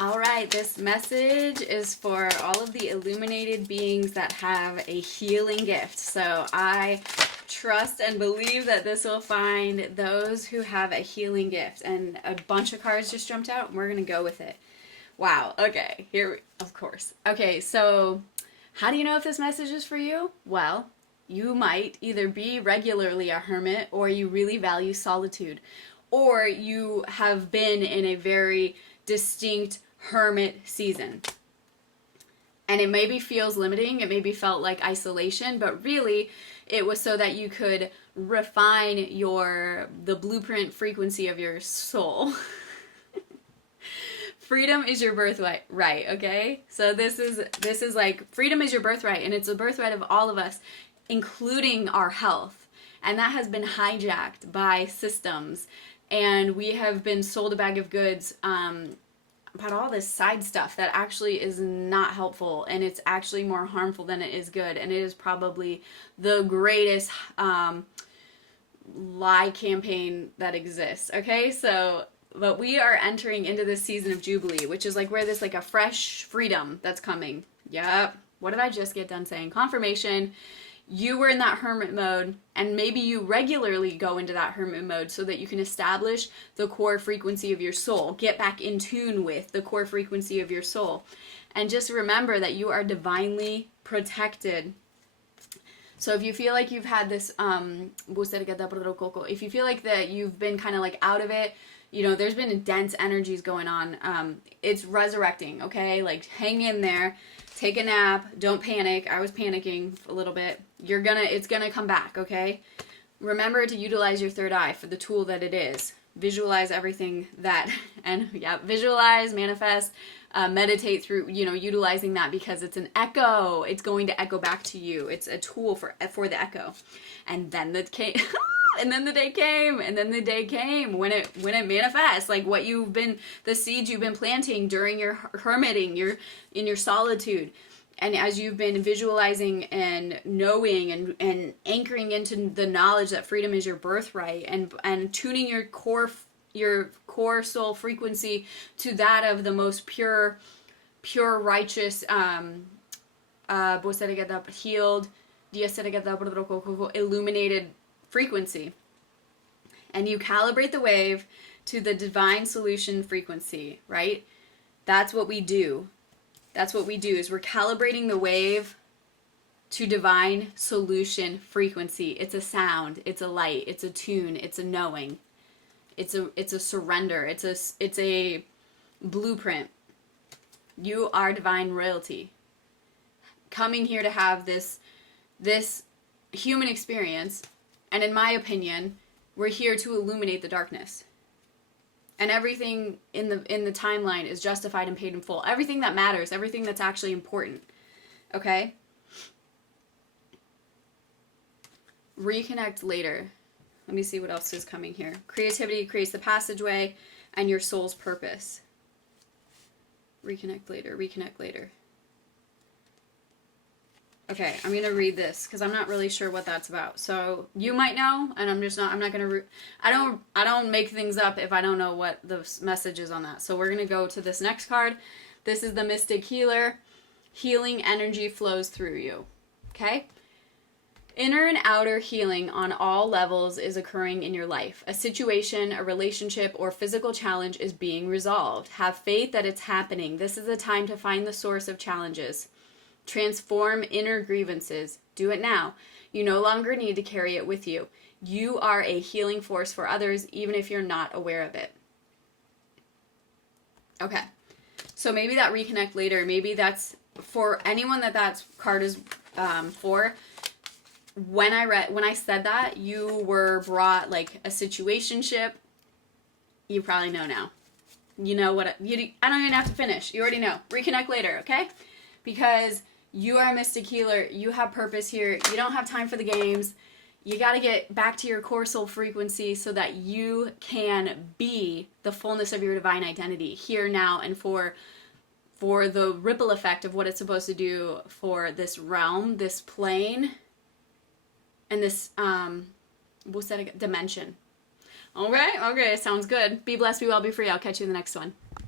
All right, this message is for all of the illuminated beings that have a healing gift. So I trust and believe that this will find those who have a healing gift. And a bunch of cards just jumped out, and we're going to go with it. Wow, okay, of course. Okay, so how do you know if this message is for you? Well, you might either be regularly a hermit, or you really value solitude, or you have been in a very distinct hermit season. And it maybe feels limiting, it maybe felt like isolation, but really it was so that you could refine the blueprint frequency of your soul. Freedom is your birthright, okay? So this is like, freedom is your birthright, and it's a birthright of all of us, including our health. And that has been hijacked by systems, and we have been sold a bag of goods about all this side stuff that actually is not helpful, and it's actually more harmful than it is good, and it is probably the greatest lie campaign that exists, okay? So, but we are entering into this season of Jubilee, which is like where there's like a fresh freedom that's coming. Yep. What did I just get done saying? Confirmation. You were in that hermit mode, and maybe you regularly go into that hermit mode so that you can establish the core frequency of your soul, get back in tune with the core frequency of your soul, and just remember that you are divinely protected. So if you feel like you've had this, if you feel like that you've been kind of like out of it, you know, there's been dense energies going on, it's resurrecting, okay? Like, hang in there. Take a nap. Don't panic. I was panicking a little bit. It's gonna come back, okay? Remember to utilize your third eye for the tool that it is. Visualize everything visualize, manifest, meditate through, utilizing that, because it's an echo. It's going to echo back to you. It's a tool for the echo. And then the day came when it manifests, like what the seeds you've been planting during your hermiting, in your solitude, and as you've been visualizing and knowing and anchoring into the knowledge that freedom is your birthright, and tuning your core soul frequency to that of the most pure righteous, healed, illuminated frequency, and you calibrate the wave to the divine solution frequency, right? That's what we do. Is we're calibrating the wave to divine solution frequency. It's a sound, it's a light, it's a tune, it's a knowing, it's a surrender, it's a blueprint. You are divine royalty, coming here to have this human experience. And in my opinion, we're here to illuminate the darkness. And everything in the timeline is justified and paid in full. Everything that matters, everything that's actually important. Okay? Reconnect later. Let me see what else is coming here. Creativity creates the passageway and your soul's purpose. Reconnect later, reconnect later. Okay, I'm going to read this because I'm not really sure what that's about. So you might know, and I'm not going to, I don't make things up if I don't know what the message is on that. So we're going to go to this next card. This is the Mystic Healer. Healing energy flows through you. Okay? Inner and outer healing on all levels is occurring in your life. A situation, a relationship, or physical challenge is being resolved. Have faith that it's happening. This is the time to find the source of challenges. Transform inner grievances. Do it now. You no longer need to carry it with you. You are a healing force for others, even if you're not aware of it. Okay. So maybe that reconnect later, maybe that's for anyone that card is for. When I said that, you were brought like a situationship. You probably know now. You know what, I don't even have to finish. You already know. Reconnect later, okay? Because you are a mystic healer. You have purpose here. You don't have time for the games. You got to get back to your core soul frequency so that you can be the fullness of your divine identity here, now, and for the ripple effect of what it's supposed to do for this realm, this plane, and this dimension. Okay, sounds good. Be blessed, be well, be free. I'll catch you in the next one.